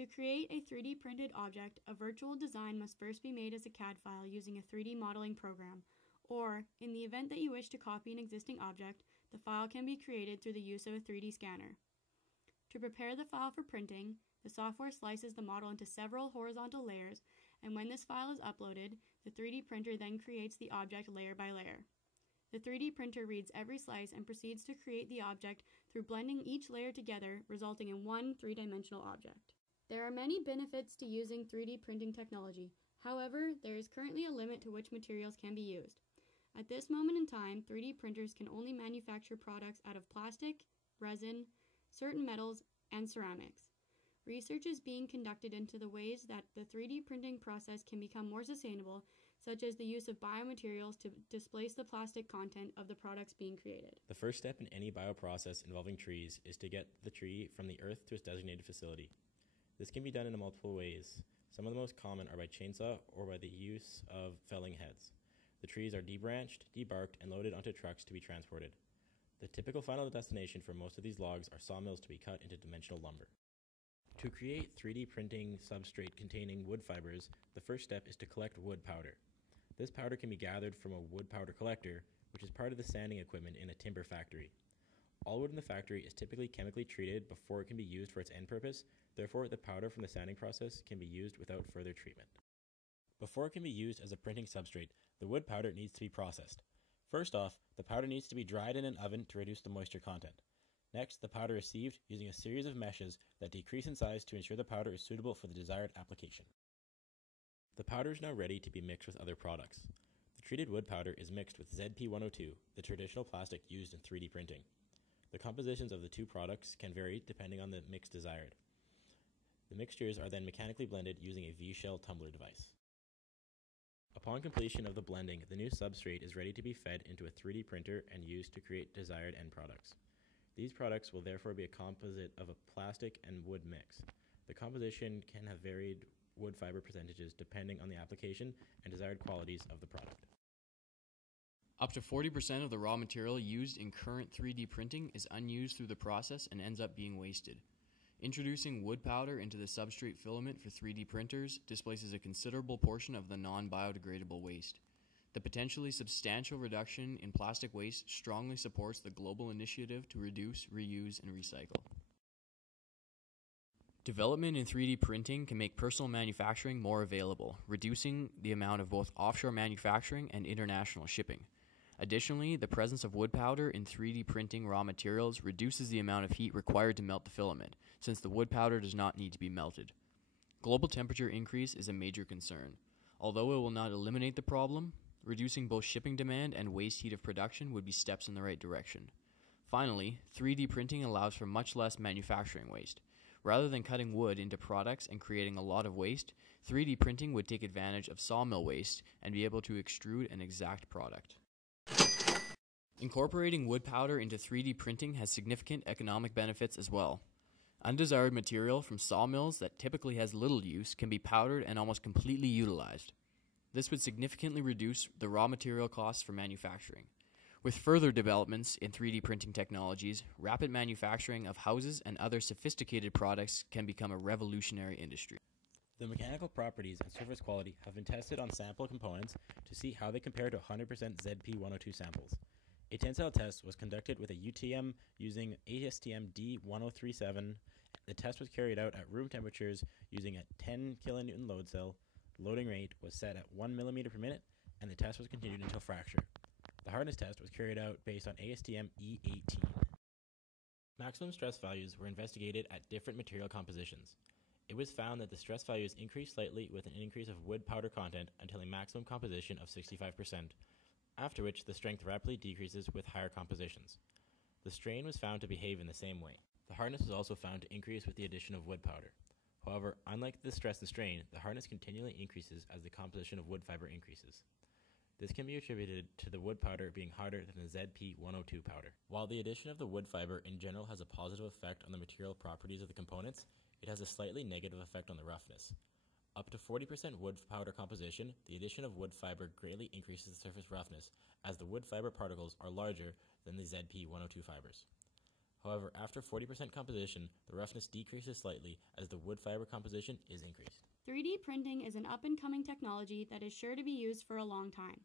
To create a 3D printed object, a virtual design must first be made as a CAD file using a 3D modeling program, or, in the event that you wish to copy an existing object, the file can be created through the use of a 3D scanner. To prepare the file for printing, the software slices the model into several horizontal layers, and when this file is uploaded, the 3D printer then creates the object layer by layer. The 3D printer reads every slice and proceeds to create the object through blending each layer together, resulting in one three-dimensional object. There are many benefits to using 3D printing technology. However, there is currently a limit to which materials can be used. At this moment in time, 3D printers can only manufacture products out of plastic, resin, certain metals, and ceramics. Research is being conducted into the ways that the 3D printing process can become more sustainable, such as the use of biomaterials to displace the plastic content of the products being created. The first step in any bioprocess involving trees is to get the tree from the earth to its designated facility. This can be done in multiple ways. Some of the most common are by chainsaw or by the use of felling heads. The trees are debranched, debarked, and loaded onto trucks to be transported. The typical final destination for most of these logs are sawmills to be cut into dimensional lumber. To create 3D printing substrate containing wood fibers, the first step is to collect wood powder. This powder can be gathered from a wood powder collector, which is part of the sanding equipment in a timber factory. All wood in the factory is typically chemically treated before it can be used for its end purpose, therefore the powder from the sanding process can be used without further treatment. Before it can be used as a printing substrate, the wood powder needs to be processed. First off, the powder needs to be dried in an oven to reduce the moisture content. Next, the powder is sieved using a series of meshes that decrease in size to ensure the powder is suitable for the desired application. The powder is now ready to be mixed with other products. The treated wood powder is mixed with ZP-102, the traditional plastic used in 3D printing. The compositions of the two products can vary depending on the mix desired. The mixtures are then mechanically blended using a V-shell tumbler device. Upon completion of the blending, the new substrate is ready to be fed into a 3D printer and used to create desired end products. These products will therefore be a composite of a plastic and wood mix. The composition can have varied wood fiber percentages depending on the application and desired qualities of the product. Up to 40% of the raw material used in current 3D printing is unused through the process and ends up being wasted. Introducing wood powder into the substrate filament for 3D printers displaces a considerable portion of the non-biodegradable waste. The potentially substantial reduction in plastic waste strongly supports the global initiative to reduce, reuse, and recycle. Development in 3D printing can make personal manufacturing more available, reducing the amount of both offshore manufacturing and international shipping. Additionally, the presence of wood powder in 3D printing raw materials reduces the amount of heat required to melt the filament, since the wood powder does not need to be melted. Global temperature increase is a major concern. Although it will not eliminate the problem, reducing both shipping demand and waste heat of production would be steps in the right direction. Finally, 3D printing allows for much less manufacturing waste. Rather than cutting wood into products and creating a lot of waste, 3D printing would take advantage of sawmill waste and be able to extrude an exact product. Incorporating wood powder into 3D printing has significant economic benefits as well. Undesired material from sawmills that typically has little use can be powdered and almost completely utilized. This would significantly reduce the raw material costs for manufacturing. With further developments in 3D printing technologies, rapid manufacturing of houses and other sophisticated products can become a revolutionary industry. The mechanical properties and surface quality have been tested on sample components to see how they compare to 100% ZP-102 samples. A tensile test was conducted with a UTM using ASTM D1037. The test was carried out at room temperatures using a 10 kilonewton load cell. The loading rate was set at 1 millimeter per minute, and the test was continued until fracture. The hardness test was carried out based on ASTM E18. Maximum stress values were investigated at different material compositions. It was found that the stress values increased slightly with an increase of wood powder content until a maximum composition of 65%, after which the strength rapidly decreases with higher compositions. The strain was found to behave in the same way. The hardness was also found to increase with the addition of wood powder. However, unlike the stress and strain, the hardness continually increases as the composition of wood fiber increases. This can be attributed to the wood powder being harder than the ZP-102 powder. While the addition of the wood fiber in general has a positive effect on the material properties of the components, it has a slightly negative effect on the roughness. Up to 40% wood powder composition, the addition of wood fiber greatly increases the surface roughness, as the wood fiber particles are larger than the ZP-102 fibers. However, after 40% composition, the roughness decreases slightly as the wood fiber composition is increased. 3D printing is an up-and-coming technology that is sure to be used for a long time.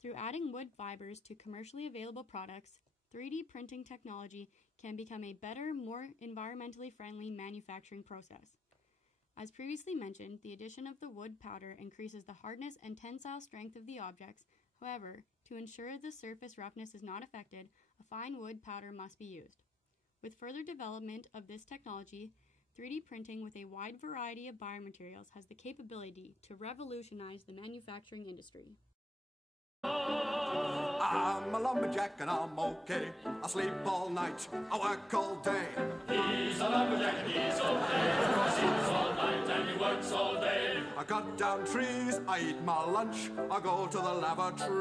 Through adding wood fibers to commercially available products, 3D printing technology can become a better, more environmentally friendly manufacturing process. As previously mentioned, the addition of the wood powder increases the hardness and tensile strength of the objects. However, to ensure the surface roughness is not affected, a fine wood powder must be used. With further development of this technology, 3D printing with a wide variety of biomaterials has the capability to revolutionize the manufacturing industry. I'm a lumberjack and I'm okay. I sleep all night, I work all day. He's a lumberjack and he's okay. He sleeps all night and he works all day. I cut down trees, I eat my lunch, I go to the lavatory.